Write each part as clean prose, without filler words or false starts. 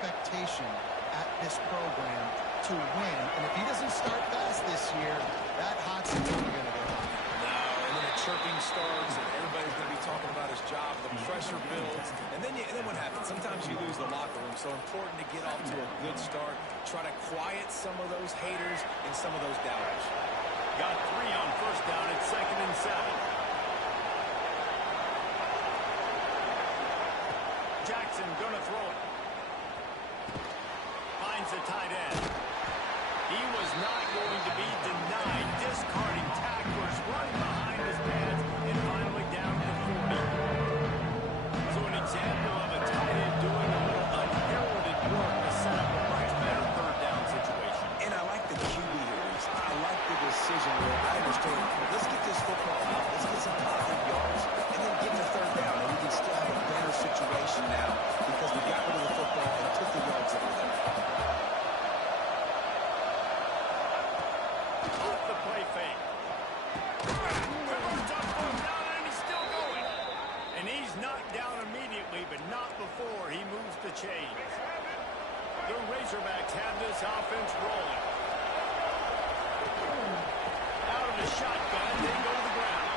expectation at this program to win. And if he doesn't start fast this year, that hot seat's only going to go up. No, and then the chirping starts, and everybody's going to be talking about his job. The pressure builds, and then what happens? Sometimes you lose the locker room, so important to get off to a good start. Try to quiet some of those haters and some of those doubters. Got 3 on first down at 2nd and 7. Jackson gonna throw it. Finds the tight end. He was not going to be denied. Discarding tacklers, running behind his pads, and finally down to the 40. So an example of a tight end doing a little unheralded work to set up a much better 3rd down situation. And I like the QB here, Reese. I like the decision where I understand, let's get this football out. Let's get some positive yards, and then get the 3rd down, and we can still have a better situation now because we got rid of the football and took the yards that were there. Off the play fake. Converts on 4th down, and he's still going. And he's knocked down immediately, but not before he moves the chains. The Razorbacks have this offense rolling. Out of the shotgun, they go to the ground.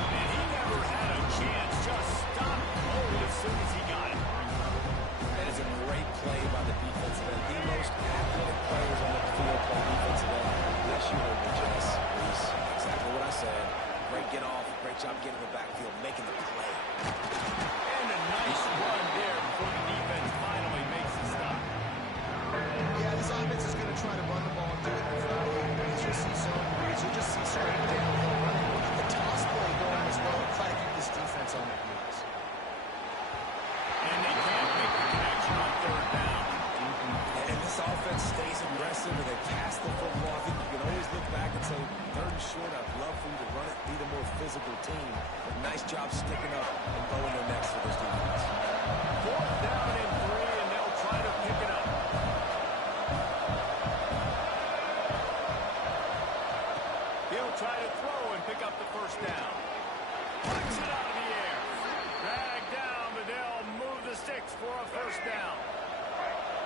And he never had a chance. Just stopped cold as soon as he got it. That is a great play by the defensive end. The most athletic players on the field play defensive end. Yes, you heard me, Jess. Reese, exactly what I said. Great get off. Great job getting in the backfield, making the play. And a nice run there before the defense finally makes the stop. Yeah, this offense is going to try to run the ball and do it in variety. You'll see zone reads. You'll just see straight downhill running. We'll get the toss play going as well. Try to keep this defense on their heels. And they can't make the connection on 3rd down. And this offense stays aggressive, and they pass the football. I think you can always look back and say, 3rd and short, I'd love for you to run it, be the more physical team. But nice job sticking up and going their necks for this defense. 4th down and 3, and they'll try to pick it up. He'll try to throw and pick up the 1st down. Punch it out of the air. Drag down, but they'll move the sticks for a 1st down.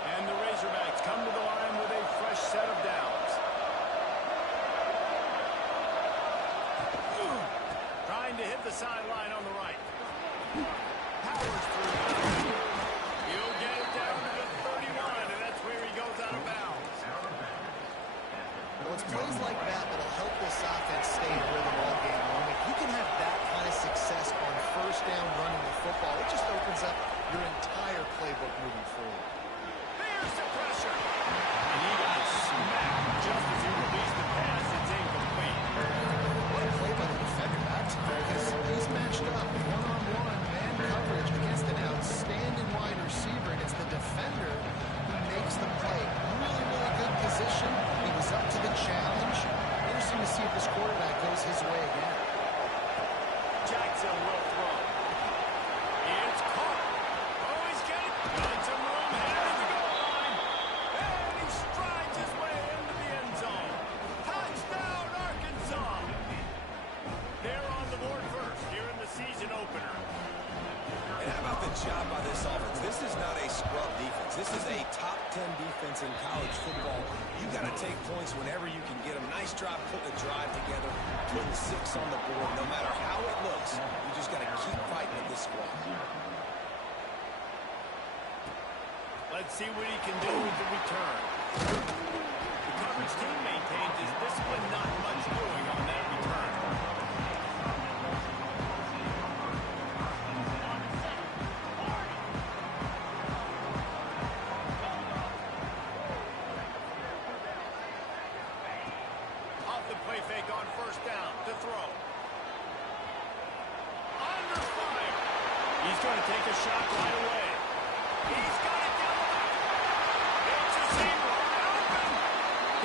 And the Razorbacks come to the line with a fresh set of downs. Trying to hit the sideline on the right. Powers through. He'll get it down to the 31, and that's where he goes out of bounds. Well, it's plays like that that'll help this offense stay in rhythm all game long. If you can have that kind of success on 1st down running the football, it just opens up your entire playbook moving forward. There's the pressure. And he got smacked just as he released the pass. It's incomplete. What a play by the defender that time, because he's matched up one-on-one man coverage against an outstanding wide receiver, and it's the defender who makes the play. Really, really good position. He was up to the challenge. Interesting to see if this quarterback goes his way again. Jackson will throw. It's caught. Oh, he's got it. Got some room. Headed to the goal line. And he strides his way into the end zone. Touchdown, Arkansas. They're on the board first here in the season opener. And how about the job by this offense? This is not a scrub defense. This is a top 10 defense in college football. You got to take points whenever you can get them. Nice job putting a drive together, putting 6 on the board. No matter how it looks, you just got to keep fighting with this squad. Let's see what he can do with the return. The coverage team maintains his discipline, not much doing on that return. Off the play fake on 1st down to throw. Under fire. He's going to take a shot right away. He's got it down the left. It's a seam wide open.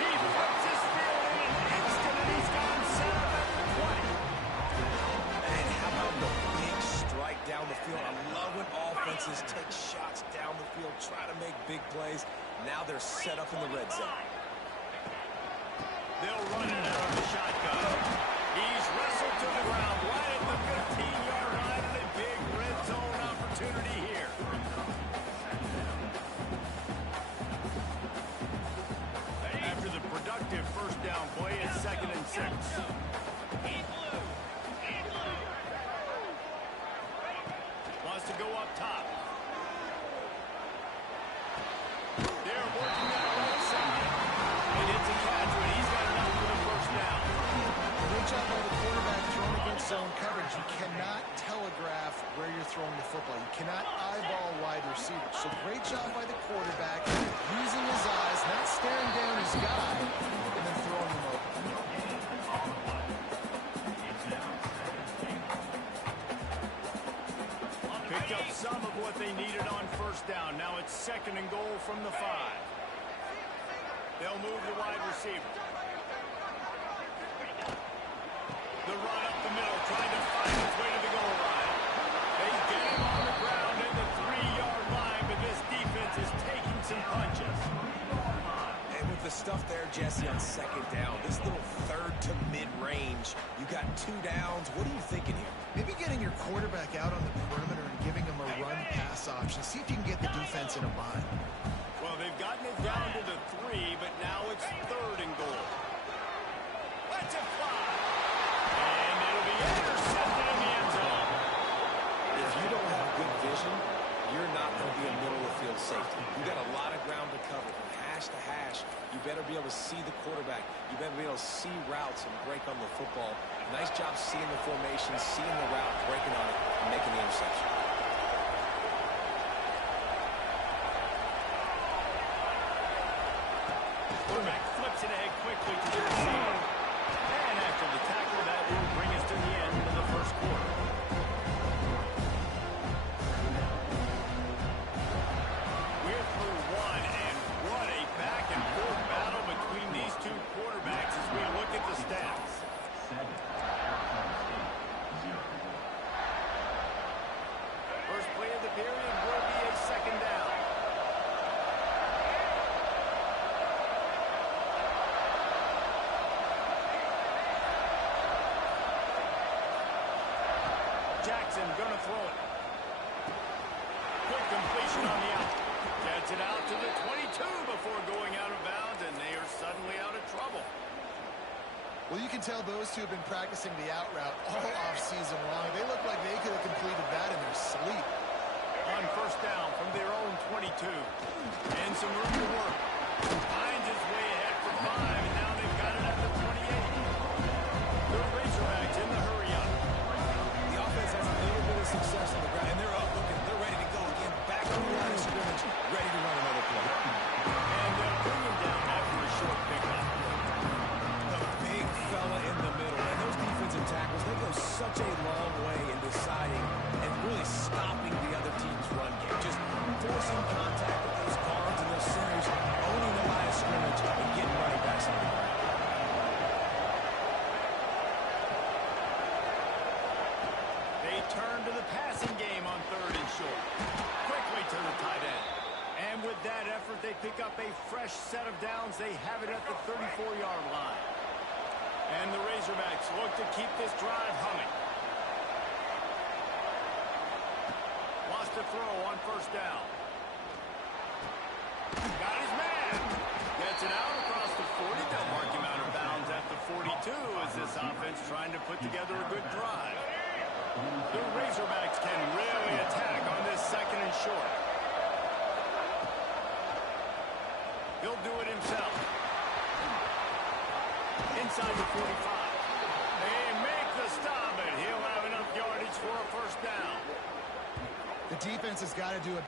He puts his field in an instant, and he's got him set up at the 20. And how about the big strike down the field? I love when offenses take shots down the field, try to make big plays. Now they're set up in the red zone. They'll run it out of the shotgun. He's wrestled to the ground right at the 15-yard line, and a big red zone opportunity here. job by the quarterback throwing against zone coverage. You cannot telegraph where you're throwing the football. You cannot eyeball wide receivers. So great job by the quarterback using his eyes, not staring down his guy, and then throwing him over. Picked up some of what they needed on first down. Now it's 2nd and goal from the 5. They'll move the wide receiver. The run up the middle, trying to find his way to the goal line. They get him on the ground at the 3-yard line, but this defense is taking some punches. And with the stuff there, Jesse, on 2nd down, this little 3rd to mid-range, you got 2 downs. What are you thinking here? Maybe getting your quarterback out on the perimeter and giving him a run-pass option. See if you can get the defense in a bind. Well, they've gotten it down to the 3, but now it's 3rd and goal. Let's it fly. And it'll be intercepted in the end zone. If you don't have good vision, you're not going to be a middle-of-the-field safety. You got a lot of ground to cover. From hash to hash, you better be able to see the quarterback. You better be able to see routes and break on the football. Nice job seeing the formation, seeing the route, breaking on it, and making the interception. Quarterback flips it ahead quickly to the receiver. And after the tackle, that will bring us to the end of the first quarter. We're through one, and what a back-and-forth battle between these two quarterbacks as we look at the stats. First play of the period will be a 2nd down. Jackson gonna throw it. Quick completion on the out. Gets it out to the 22 before going out of bounds, and they are suddenly out of trouble. Well, you can tell those two have been practicing the out route all off-season long. They look like they could have completed that in their sleep. On first down from their own 22. And some room to work. Finds his way ahead for 5, and now they've got it at the 28. The Razorbacks in the hurry-up. The offense has a little bit of success on the ground, and they're up. They're ready to go again. Back on the line of scrimmage, ready to run another play. And they'll bring him down after a short pickup. The big fella in the middle. And those defensive tackles, they go such a long way in deciding and really stopping the other team's run game. Just forcing contact with those guards and those centers, owning the line of scrimmage, and getting running backs on the ground. They turn to the passing game on 3rd and short. Quickly to the tight end. And with that effort, they pick up a fresh set of downs. They have it at the 34-yard line. And the Razorbacks look to keep this drive humming. Lost a throw on first down. Got his man. Gets it out across the 40. They'll mark him out of bounds at the 42 as this offense trying to put together a good drive. The Razorbacks can really attack on this 2nd and short. He'll do it himself. Inside the 45. They make the stop, and he'll have enough yardage for a first down. The defense has got to do it.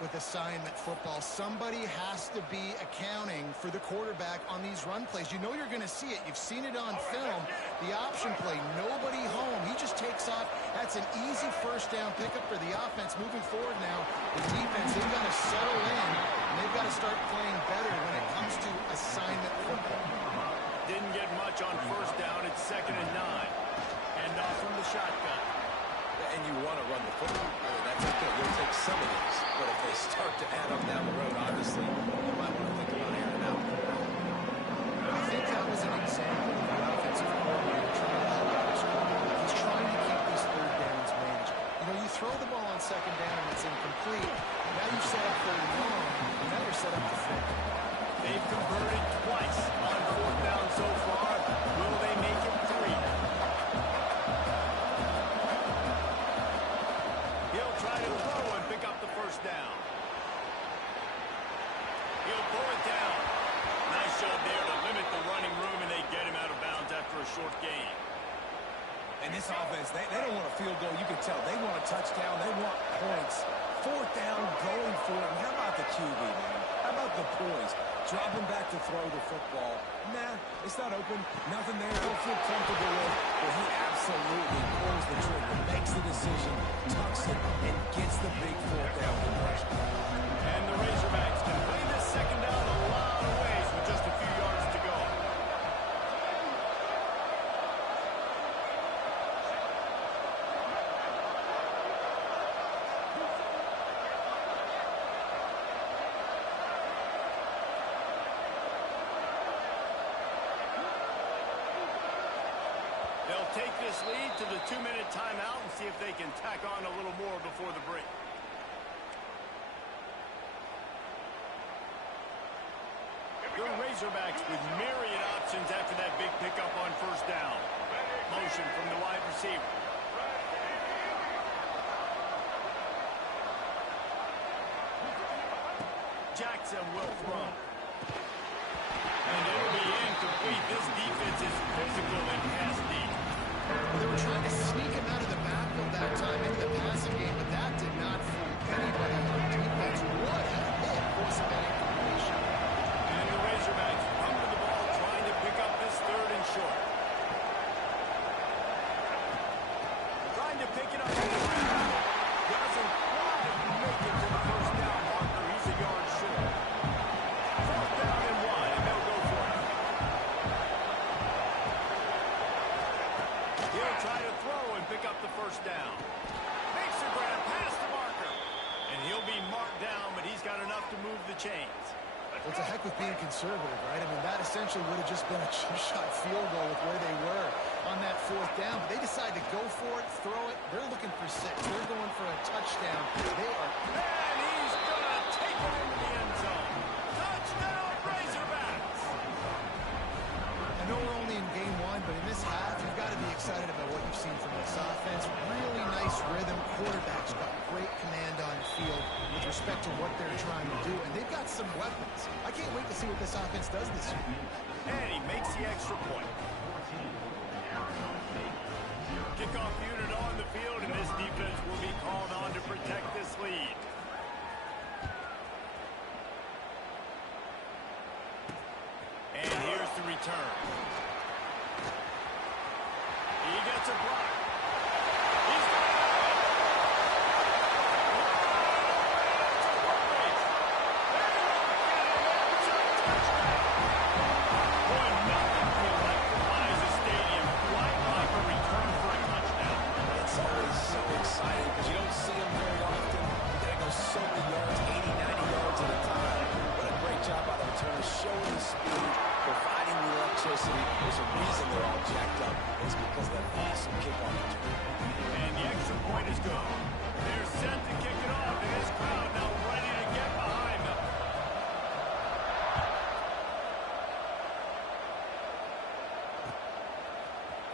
With assignment football, somebody has to be accounting for the quarterback on these run plays. You know you're going to see it. You've seen it on film. The option play, nobody home. He just takes off. That's an easy first down pickup for the offense. Moving forward now, the defense, they've got to settle in, and they've got to start playing better when it comes to assignment football. Didn't get much on first down. It's 2nd and 9. And off from the shotgun. And you want to run the football. That's okay. You'll take some of these. But if they start to add up down the honestly, you might want to think about airing it out. I think that was an example of the offensive coordinator trying to help out his quarterback. He's trying to keep these third downs manageable. You know, you throw the ball on second down and it's incomplete. Now you set up third and long, and now you're set up to fifth. They've converted twice on fourth down so far. Will they make it three? He'll try to throw and pick up the first down. He'll pull it down. Nice job there to limit the running room, and they get him out of bounds after a short gain. And this offense, they don't want a field goal. You can tell. They want a touchdown. They want points. Fourth down, going for it. And how about the QB, man? How about the poise? Dropping back to throw the football. Nah, it's not open. Nothing there. Don't feel comfortable with. But he absolutely pulls the trigger, makes the decision, tucks it, and gets the big fourth down conversion. And the Razorbacks can play this second down a lot of ways with just a few yards to go. They'll take this lead to the 2-minute timeout and see if they can tack on a little more before the break. The Razorbacks with myriad options after that big pickup on first down. Motion from the wide receiver. Jackson will throw. And it'll be incomplete. This defense is physical and pass deep. They were trying to sneak him out of the backfield that time into the passing game, but that did not fool anybody on defense. What a hit forcing that incompletion. And the Razorbacks come to the ball trying to pick up this third and short. Trying to pick it up on the ground. Doesn't quite make it to the first down marker. He's a yard short. Fourth down and 1, and they'll go for it. He'll try to throw and pick up the first down. Makes a grab past the marker. And he'll be marked down, but he's got enough to move the chains. Well, it's a heck with being conservative, right? I mean, that essentially would have just been a chip-shot field goal with where they were on that fourth down. But they decide to go for it, throw it. They're looking for 6. They're going for a touchdown. They are... And he's going to take it into the end zone. Touchdown, Razorbacks! I know we're only in game 1, but in this half, you've got to be excited about what you've seen from this offense. Really nice rhythm. Quarterback's got great command on the field with respect to what they're trying to do. And they've got some weapons. I can't wait to see what this offense does this year. And he makes the extra point. Kickoff unit on the field, and this defense will be called on to protect this lead. And here's the return. He gets a block. He's got it. Boy, nothing can electrify the stadium quite like a return for a touchdown. It's always so exciting because you don't see them very often. You got to go so many yards, 80, 90 yards at a time. What a great job by the returner, showing the speed, providing the electricity. There's a reason they're all jacked up. It's because of that awesome kickoff return. And the extra point is good. They're set to kick it off, and this crowd now ready to get behind them.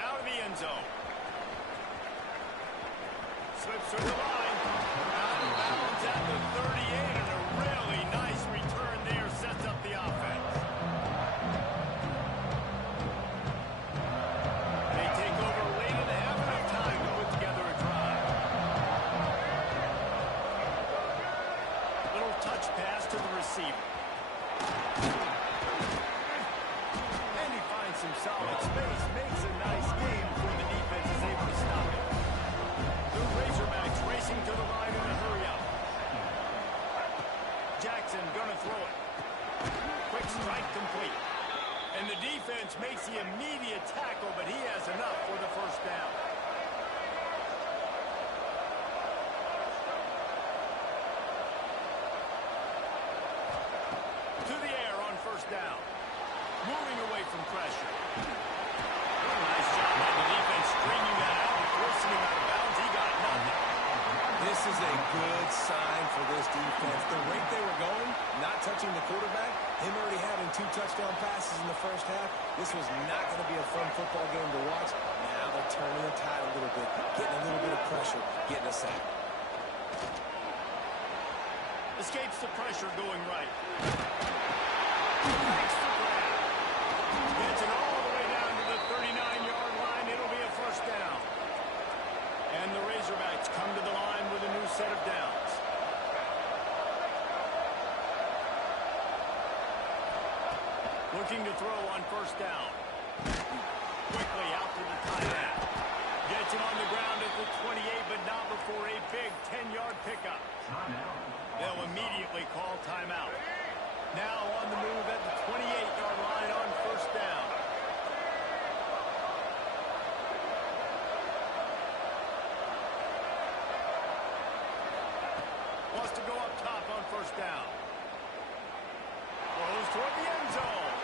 Out of the end zone. Slips through the line. Out of bounds at the 38, and a really nice return there sets up the offense. They take over late in the half, enough time to put together a drive. Little touch pass to the receiver. And he finds some solid space, makes a nice game before the defense is able to stop it. The Razorbacks racing from pressure. Nice job by the defense stringing that out and forcing him out of bounds. He got nothing. This is a good sign for this defense. The rate they were going, not touching the quarterback, him already having 2 touchdown passes in the first half, this was not going to be a fun football game to watch. Now they're turning the tide a little bit, getting a little bit of pressure, getting a sack. Escapes the pressure going right. Makes the grab. Gets it all the way down to the 39-yard line. It'll be a first down. And the Razorbacks come to the line with a new set of downs. Looking to throw on first down. Quickly out to the tight end. Gets him on the ground at the 28, but not before a big 10-yard pickup. They'll immediately call timeout. Now on the move at the 28-yard line on first down. Wants to go up top on first down. Throws toward the end zone.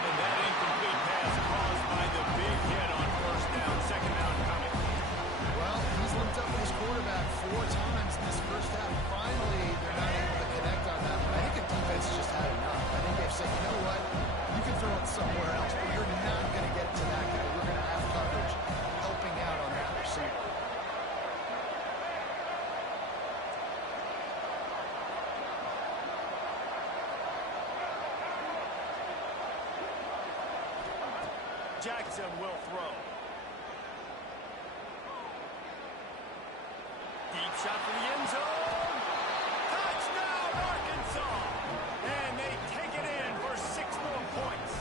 And that incomplete pass caused by the big hit on first down. Second down coming. Well, he's limped up with his quarterback 4 times in this first half. Finally, they're not able to connect on that one. I think the defense just had enough. I think they've said, you know what, you can throw it somewhere else, but you're not going to get it to that guy. We're going to have coverage helping out on that receiver. Jackson will throw. Deep shot for the end zone. Touchdown, Arkansas! And they take it in for 6 more points.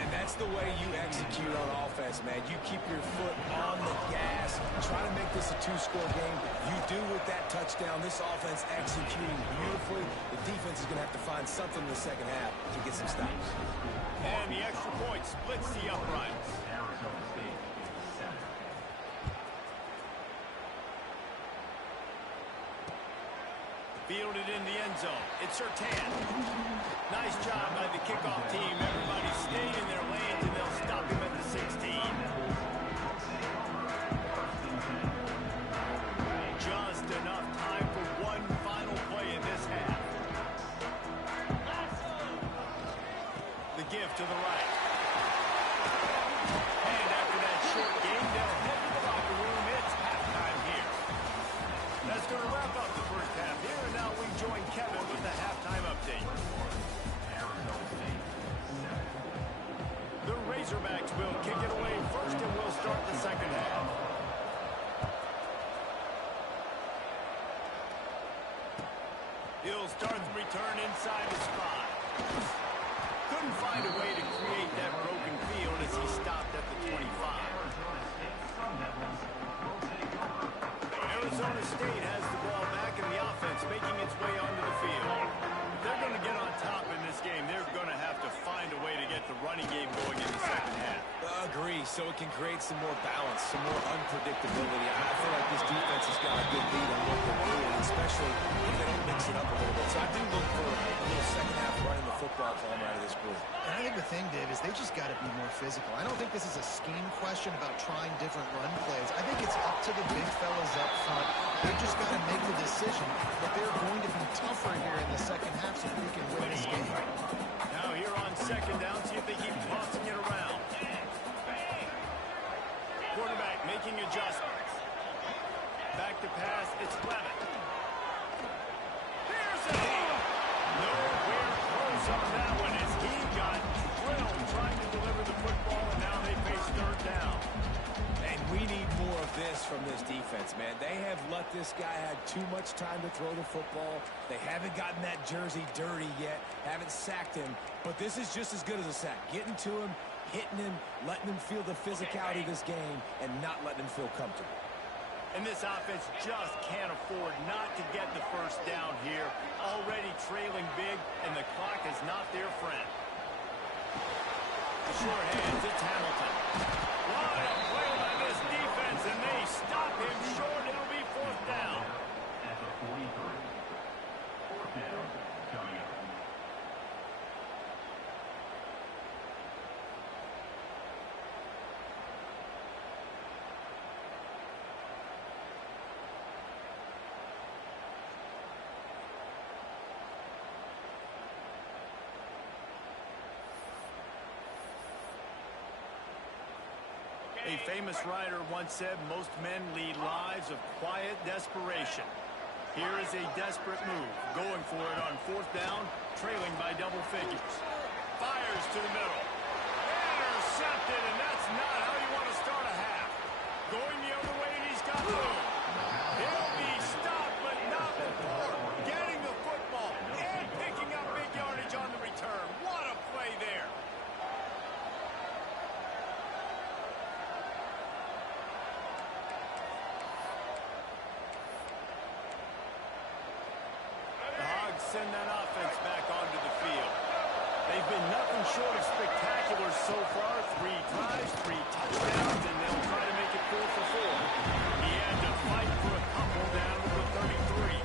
And that's the way you execute on offense, man. You keep your foot on the gas. Try to make this a 2-score game. You do with that touchdown. This offense executing beautifully. The defense is going to have to find something in the second half to get some stops. And the extra point splits the uprights. Fielded in the end zone. It's Surtain. Nice job by the kickoff team. Everybody stayed in their lanes, and they'll stop him at the 16. Just enough time for one final play in this half. The give to the right. And after that short game, they'll head to the locker room. It's halftime here. That's going to wrap up the first half here, and now we join Kevin with the halftime update. The Razorbacks will kick it away first, and we'll start the second half. He'll start the return inside his spot. Couldn't find a way to create that broken field as he stopped at the 25. Arizona State has the ball back in the offense, making its way onto the field. If they're going to get on top in this game, they're going to have to find a way to get the running game going in the second half. Agree, so it can create some more balance, some more unpredictability. I feel like this defense has got a good lead on what they're doing, especially if they don't mix it up a little bit. So I do look for a little second half running the football coming out of this group. And I think the thing, Dave, is they just got to be more physical. I don't think this is a scheme question about trying different run plays. I think it's up to the big fellas up front. They've just got to make the decision that they're going to be tougher here in the second half so we can win this game. Now here on second down, see if they keep tossing it around. Quarterback making adjustments. Back to pass, it's Clement. Here's a hit. Nowhere close on that one as he got drilled trying to deliver the football, and now they face third down. And we need more of this from this defense, man. They have let this guy have too much time to throw the football. They haven't gotten that jersey dirty yet, haven't sacked him, but this is just as good as a sack. Getting to him, hitting him, letting him feel the physicality of this game, and not letting him feel comfortable. And this offense just can't afford not to get the first down here. Already trailing big, and the clock is not their friend. The short hands, it's Hamilton. What a play by this defense, and they stop him short. It'll be fourth down. At the 43. Fourth down coming up. A famous writer once said most men lead lives of quiet desperation. Here is a desperate move, going for it on 4th down, trailing by double figures. Fires to the middle. Intercepted, and that's not how you want to start a half. Going the other way, and he's got room. He'll be stopped, but not before getting the football and picking up big yardage on the return. What a play there. The Hogs send that offense back onto the field. They've been nothing short of spectacular so far. 3 drives, 3 touchdowns, and they'll try to make it 4 for 4. He had to fight for a couple down to the 33.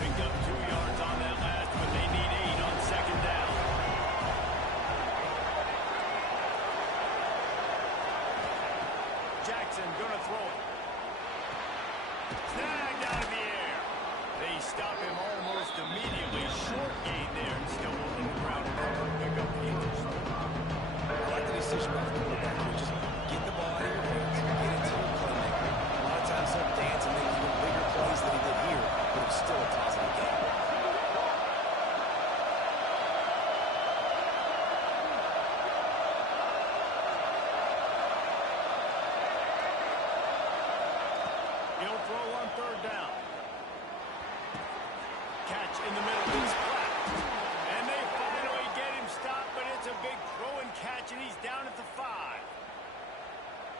Picked up 2 yards on that last, but they need 8 on 2nd down. Jackson gonna throw it. Snagged out of the air. They stop him almost immediately. Short gain there, and still holding the ground and pick up the first. I like the decision by the quarterback here. Just get the ball out of your hands, get it to your playmaker. A lot of times he'll dance and make even bigger plays than he did here, but it's still a positive game. He'll throw on 3rd down. Catch in the middle is flat. And they finally get him stopped, but it's a big throw and catch, and he's down at the 5.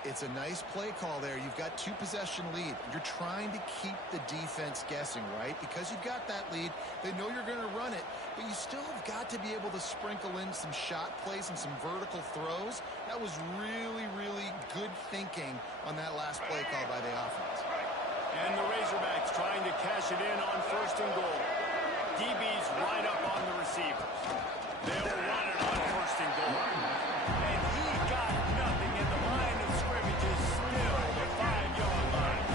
It's a nice play call there. You've got 2-possession lead. You're trying to keep the defense guessing, right? Because you've got that lead, they know you're going to run it, but you still have got to be able to sprinkle in some shot plays and some vertical throws. That was really, really good thinking on that last play call by the offense. And the Razorbacks trying to cash it in on 1st and goal. DB's right up on the receivers. They'll run it on 1st and goal. And he got nothing, and the line of scrimmage is still the 5-yard line.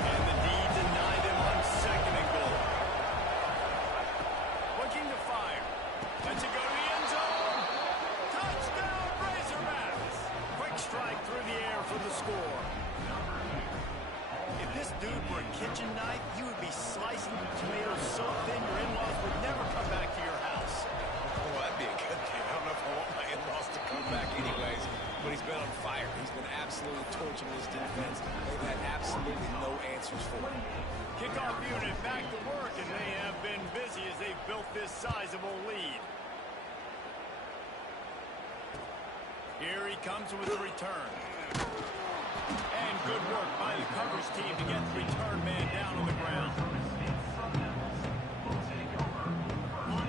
And the D denied him on 2nd and goal. Looking to fire. Lets it go to the end zone. Touchdown, Razorbacks. Quick strike through the air for the score. If this dude were a kitchen knife, you would be slicing the tomatoes so thin your in-laws would never come back to your house. Well, that'd be a good thing. I don't know if I want my in-laws to come back anyways, but he's been on fire. He's been absolutely torching his defense. They've had absolutely no answers for him. Kickoff unit back to work, and they have been busy as they've built this sizable lead. Here he comes with the return. And good work by the coverage team to get the return man down on the ground.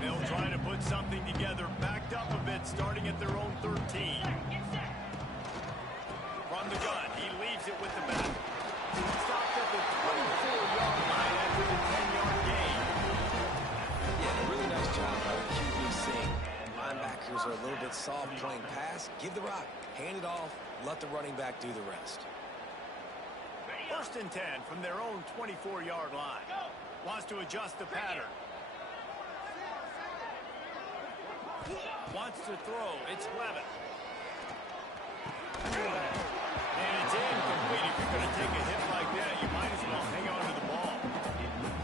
They'll try to put something together, backed up a bit, starting at their own 13. From the gun, he leaves it with the back. Stopped at the 24-yard line after the 10-yard gain. Yeah, a really nice job by the QB seeing linebackers are a little bit soft playing pass. Give the rock, hand it off, let the running back do the rest. 1st and 10 from their own 24-yard line. Wants to adjust the pattern. Wants to throw. It's Levitt. And it's incomplete. If you're going to take a hit like that, you might as well hang on to the ball.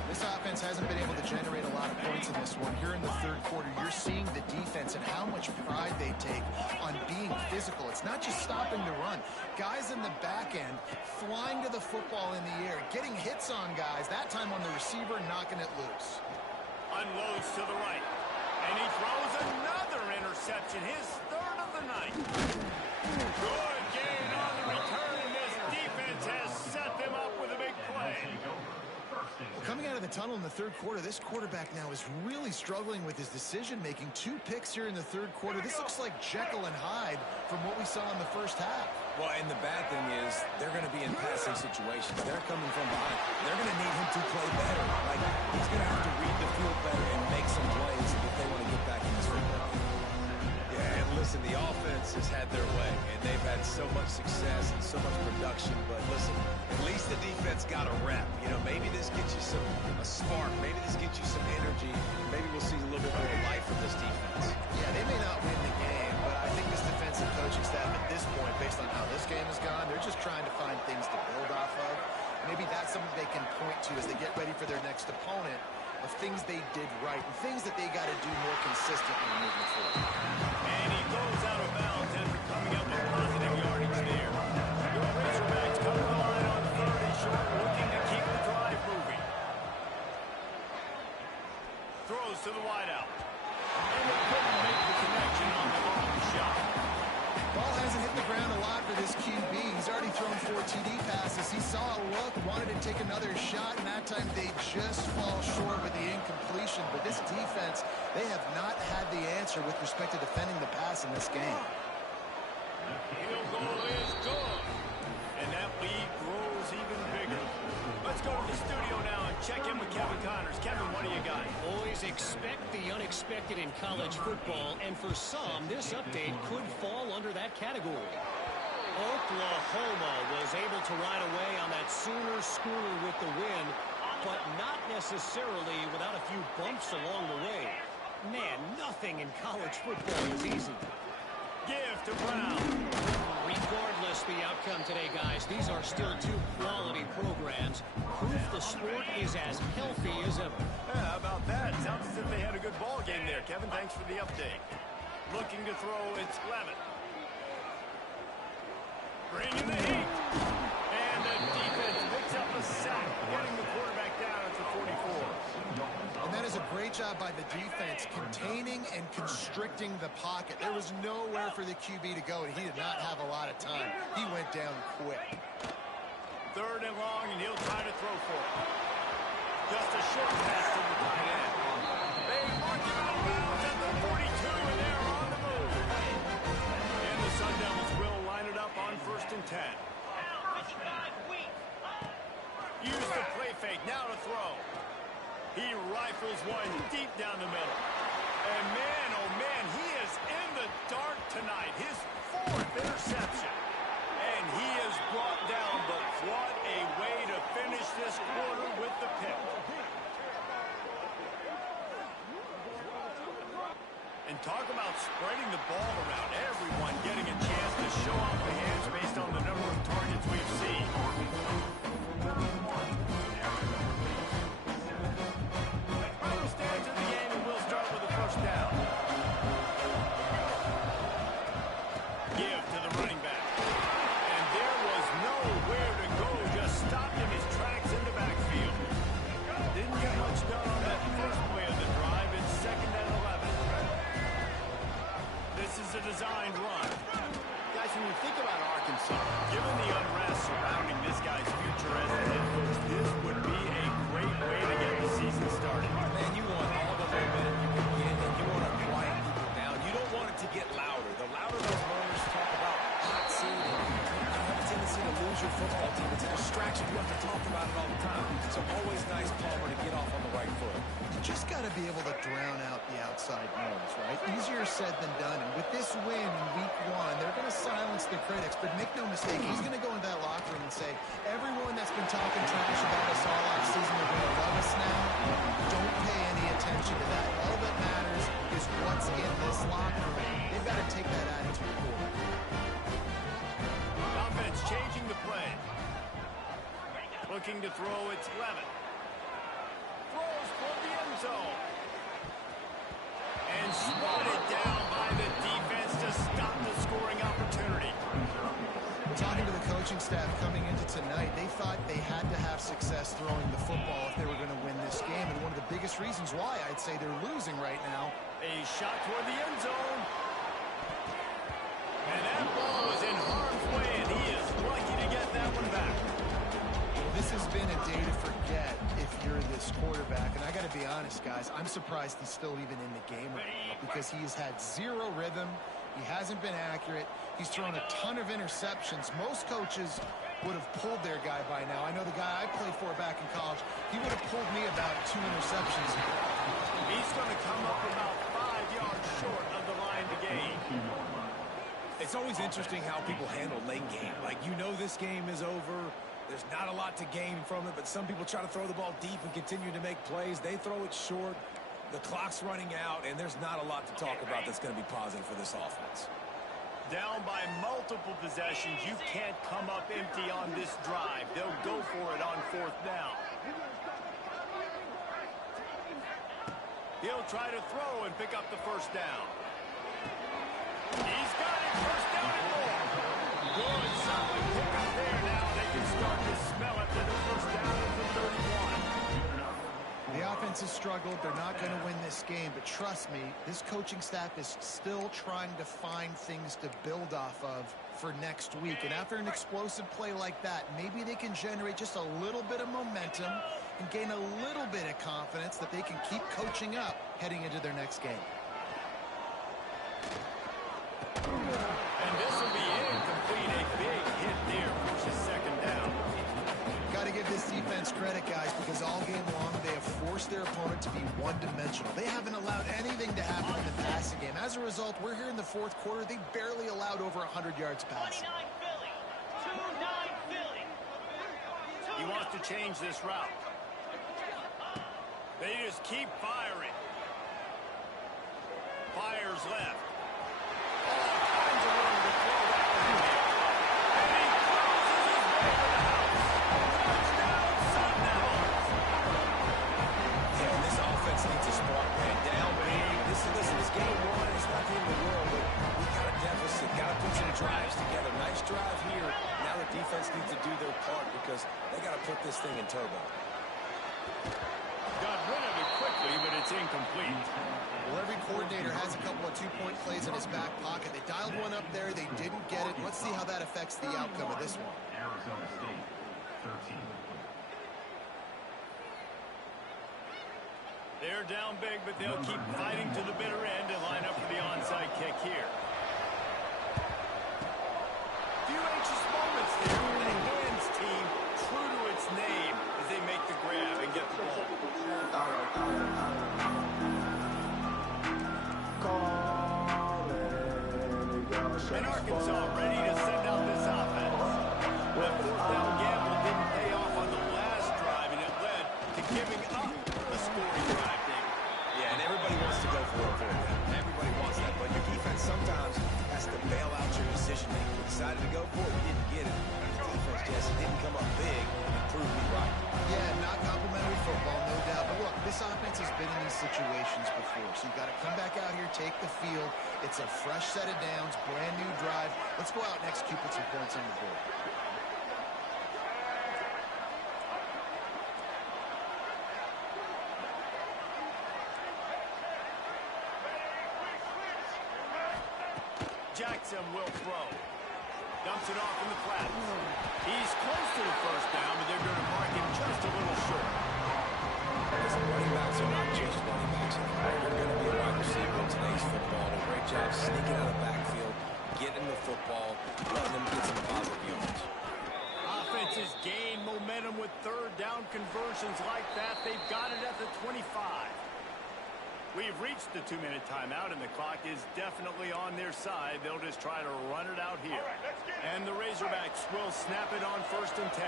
This offense hasn't been able to generate a lot of points in this one. Here in the 3rd quarter, you're seeing the defense and how much pride they take on being physical. It's not just stopping the run. Guys in the back end flying to the football in the air, getting hits on guys, that time on the receiver, knocking it loose. Unloads to the right. And he throws another interception, his 3rd of the night. Good gain on the return, and this defense has set them up with a big play. Well, coming out of the tunnel in the 3rd quarter, this quarterback now is really struggling with his decision-making. 2 picks here in the 3rd quarter. This looks like Jekyll and Hyde from what we saw in the 1st half. Well, and the bad thing is they're going to be in passing situations. They're coming from behind. They're going to need him to play better. Like, he's going to have to read the field better and make some plays if they want to get back in this football. Yeah, and listen, the offense has had their way, and they've had so much success and so much production. But listen, at least the defense got a rep. You know, maybe this gets you a spark. Maybe this gets you some energy. Maybe we'll see a little bit more life from this defense. Yeah, they may not win the game, but I think this defense defense and coaching staff at this point, based on how this game has gone, they're just trying to find things to build off of. Maybe that's something they can point to as they get ready for their next opponent, of things they did right and things that they got to do more consistently moving forward. And he goes out of bounds after coming up with positive yardage there. Your Razorbacks come to the line on 3rd and short, looking to keep the drive moving. Throws to the wideout. And they couldn't make the connection on the long shot. Ball hasn't hit the ground a lot for this QB. He's already thrown 4 TD passes. He saw a look, wanted to take another shot, and that time they just fall short with the incompletion. But this defense, they have not had the answer with respect to defending the pass in this game. Field goal is good. And that lead grows even bigger. Let's go to the studio now and check in with Kevin Connors. Kevin, what do you got? Always expect the unexpected in college football, and for some, this update could fall under that category. Oklahoma was able to ride away on that Sooner schooner with the win, but not necessarily without a few bumps along the way. Man, nothing in college football is easy. Give to Brown. Regardless the outcome today, guys, these are still 2 quality programs. Proof the sport is as healthy as ever. Yeah, how about that? Sounds as if they had a good ball game there. Kevin, thanks for the update. Looking to throw, it's Levitt. Bringing the heat. And the defense picks up a sack, getting the quarterback down at the 44. And that is a great job by the defense, containing and constricting the pocket. There was nowhere for the QB to go, and he did not have a lot of time. He went down quick. 3rd and long, and he'll try to throw for it. Just a short pass to the tight end. They mark him out of bounds at the 42, and they're on the move. And the Sun Devils will line it up on 1st and 10. Use the play fake, now to throw. He rifles one deep down the middle. And man, oh man, he is in the dark tonight. His 4th interception. And he is brought down, but what a way to finish this quarter with the pick. And talk about spreading the ball around. Everyone getting a chance to show off the hands based on the number of targets we've seen. Give to the running back. And there was nowhere to go. Just stopped in his tracks in the backfield. Didn't get much done on that first play of the drive. It's 2nd and 11. This is a designed run. Guys, when you think about Arkansas, given the unrest surrounding this guy's future as the head coach, this would be a great way to get the season started. Man, you want all the momentum you can get, and you want to quiet people down. You don't want it to get louder. The louder those murmurs talk about hot seat, and you have a tendency to lose your football team. It's a distraction. You have to talk about it all the time. So always nice, Palmer, to get off on the right foot. You just got to be able to drown out the outside noise, right? Easier said than done. And with this win in week 1, they're going to silence the critics. But make no mistake, he's going to go into that locker room and say, everyone that's been talking trash about us all offseason, they're going to love us now. Don't pay any attention to that. All that matters is what's in this locker room. They've got to take that attitude forward. Offense changing the play. Looking to throw, it's Levitt. Throws for the end zone. And swatted down by the defense to stop the scoring opportunity. Talking to the coaching staff coming into tonight, they thought they had to have success throwing the football if they were going to win this game. And one of the biggest reasons why I'd say they're losing right now. A shot toward the end zone. And that ball was in harm's way, and he is lucky to get that one back. This has been a day to forget if you're this quarterback. And I got to be honest, guys, I'm surprised he's still even in the game right now because he has had 0 rhythm. He hasn't been accurate. He's thrown a ton of interceptions. Most coaches would have pulled their guy by now. I know the guy I played for back in college, he would have pulled me about 2 interceptions. He's going to come up about 5 yards short of the line to gain. It's always interesting how people handle late game. Like, you know this game is over. There's not a lot to gain from it, but some people try to throw the ball deep and continue to make plays. They throw it short. The clock's running out, and there's not a lot to talk about that's going to be positive for this offense. Down by multiple possessions, you can't come up empty on this drive. They'll go for it on 4th down. He'll try to throw and pick up the 1st down. He's got it, 1st down and more. Good, solid pick up there. Now they can start to smell it with the 1st down at the 31. The offense has struggled. They're not going to win this game, but trust me, this coaching staff is still trying to find things to build off of for next week. And after an explosive play like that, maybe they can generate just a little bit of momentum and gain a little bit of confidence that they can keep coaching up heading into their next game. And this will be incomplete. A big hit there, pushes 2nd down. Got to give this defense credit, guys, because all game long they have forced their opponent to be one-dimensional. They haven't allowed anything to happen in the passing game. As a result, we're here in the 4th quarter. They barely allowed over 100 yards passing. 29 Philly. 2-9 Philly. He wants to change this route. They just keep firing. Fires left. All kinds of room to throw that one there. And he closes his way to the house. Touchdown, Sundown. Yeah, and this offense needs a spark, man. Down big. Listen, it's game 1. It's not the end of the world, but we got a deficit. Got to put some drives together. Nice drive here. Now the defense needs to do their part because they got to put this thing in turbo. Got rid of it quickly, but it's incomplete. Well, every coordinator has a couple of two-point plays in his back pocket. They dialed one up there. They didn't get it. Let's see how that affects the outcome of this one. Arizona State, 13. They're down big, but they'll keep fighting to the bitter end and line up for the onside kick here. Few anxious moments there. The hands team, true to its name, as they make the grab and get the ball. And Arkansas ready to send out this offense. The 4th down gamble didn't pay off on the last drive, and it led to giving up a scoring drive, David. Yeah, and everybody wants to go for it. Everybody wants that, but your defense sometimes has to bail out your decision-making. We decided to go for it, we didn't get it. The defense just didn't come up big and prove me right. Yeah, not complimentary football, no doubt. But look, this offense has been in these situations before, so you've got to come back out here, take the field. It's a fresh set of downs, brand new drive. Let's go out and execute, put some points on the board. Jackson will throw. Dumps it off in the flat. He's close to the 1st down, but they're going to mark him just a little short. Listen, running backs are not just running backs anymore. You're going to be a wide receiver in today's football. A great job sneaking out of the backfield, getting the football, letting them get some positive yards. Offenses gain momentum with 3rd down conversions like that. They've got it at the 25. We've reached the 2-minute timeout, and the clock is definitely on their side. They'll just try to run it out here. And the Razorbacks will snap it on 1st and 10.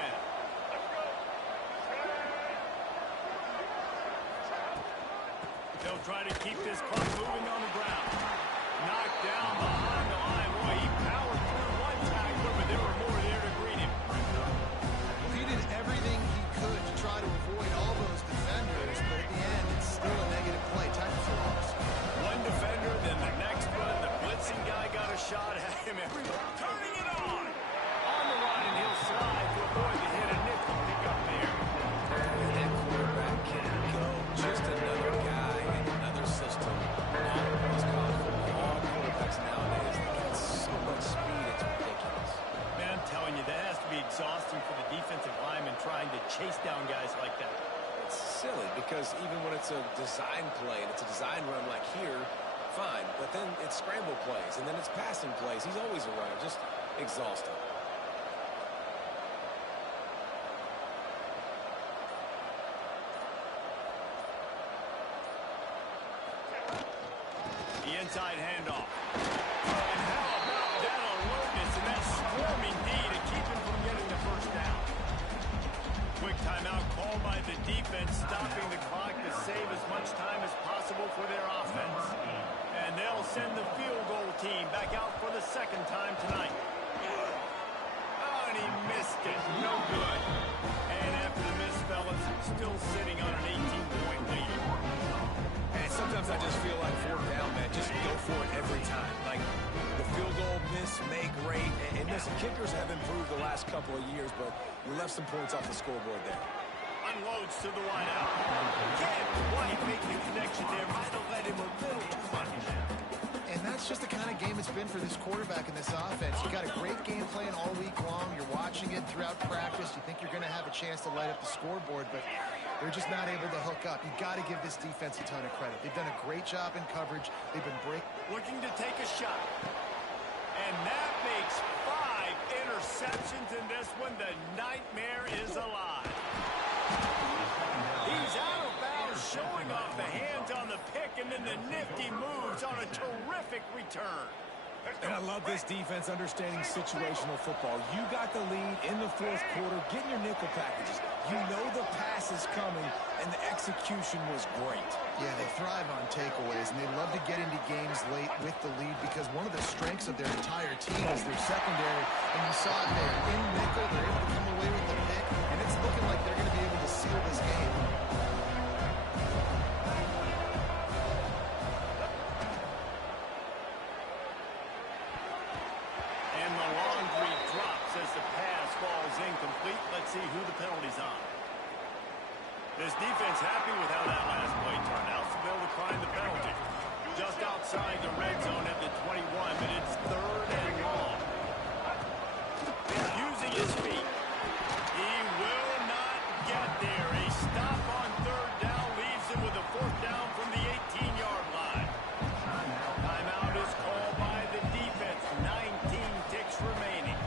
They'll try to keep this clock moving on the ground. Knocked down behind the line. Boy, he powered through one tackler, but there were more there to greet him. He did everything he could to try to avoid all those defenders, but at the end, it's still a negative play. Technical loss. One defender, then the next one. The blitzing guy got a shot at him. Everybody turning it on. On the run, and he'll slide to avoid the hit. A nickel pick up there. And that quarterback can go. Just another guy in another system. It's college football. All quarterbacks nowadays, they got so much speed, it's ridiculous. Man, I'm telling you, that has to be exhausting for the defensive lineman trying to chase down guys like that. It's silly because even when it's a design play and it's a design run like here, fine. But then it's scramble plays and then it's passing plays. He's always a runner. Just exhausting. The inside handoff. And how about that alertness and that swarming D to keep him from getting the 1st down? Quick timeout called by the defense, stopping the clock to save as much time as possible for their offense. And they'll send the field goal team back out for the second time tonight. Oh, and he missed it. No good. And after the miss, fellas, still sitting on an 18-point lead. And sometimes I just feel like fourth down, man. Just go for it every time. Like the field goal miss, make, rate. And listen, kickers have improved the last couple of years, but we left some points off the scoreboard there. Unloads to the wideout. Can't quite make the connection there. Might have let him a little too much. And that's just the kind of game it's been for this quarterback in this offense. You got a great game plan all week long. You're watching it throughout practice. You think you're going to have a chance to light up the scoreboard, but they're just not able to hook up. You got to give this defense a ton of credit. They've done a great job in coverage. They've been looking to take a shot. And that makes 5 interceptions in this one. The nightmare is alive. He's out of bounds, showing off the hands on the pick, and then the nifty moves on a terrific return. And I love this defense understanding situational football. You got the lead in the fourth quarter, getting your nickel packages. You know the pass is coming, and the execution was great. Yeah, they thrive on takeaways, and they love to get into games late with the lead because one of the strengths of their entire team is their secondary, and you saw it there. In nickel, they're able to come away with the pick, and it's looking like they're going to be able to seal this game. And the long read drops as the pass falls incomplete. Let's see who the penalty's on. This defense happy with how that last play turned out, so they'll decline the penalty. Just outside the red zone at the 21, but it's 3rd and long. Using his feet. He will not get there. A stop on 3rd down leaves him with a 4th down from the 18-yard line. Timeout is called by the defense. 19 ticks remaining.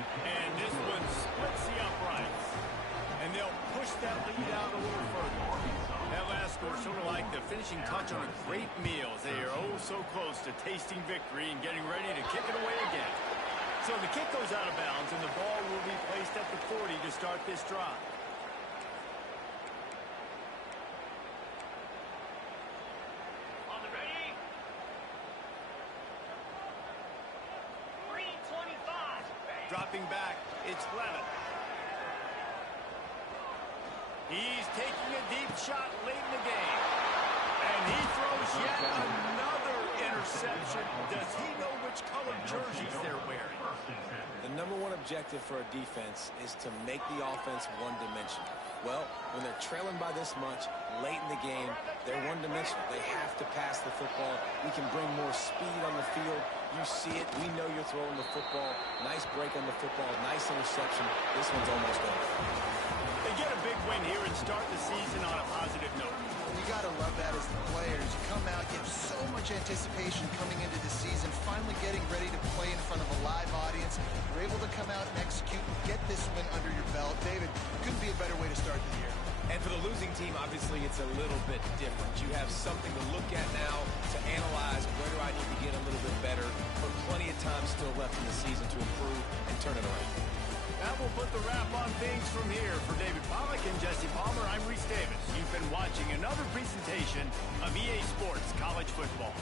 And this one splits the uprights. And they'll push that lead out a little further. That last score sort of like the finishing touch on a great meal as they are oh so close to tasting victory and getting ready to kick it away again. So the kick goes out of bounds and the ball will be placed at the 40 to start this drive. On the ready. 3:25. Dropping back, it's Levitt. He's taking a deep shot late in the game. And he throws yet another interception. Does he know which colored jerseys they're wearing? The #1 objective for a defense is to make the offense one-dimensional. Well, when they're trailing by this much late in the game, they're one-dimensional. They have to pass the football. We can bring more speed on the field. You see it. We know you're throwing the football. Nice break on the football. Nice interception. This one's almost over. They get a big win here and start the season on a positive note. You got to love that as the players. You come out, you have so much anticipation coming into the season, finally getting ready to play in front of a live audience. You're able to come out and execute and get this win under your belt. David, couldn't be a better way to start the year. And for the losing team, obviously, it's a little bit different. You have something to look at now to analyze where do I need to get a little bit better, but plenty of time still left in the season to improve and turn it around. That will put the wrap on things from here. For David Pollack and Jesse Palmer, I'm Reese Davis. You've been watching another presentation of EA Sports College Football.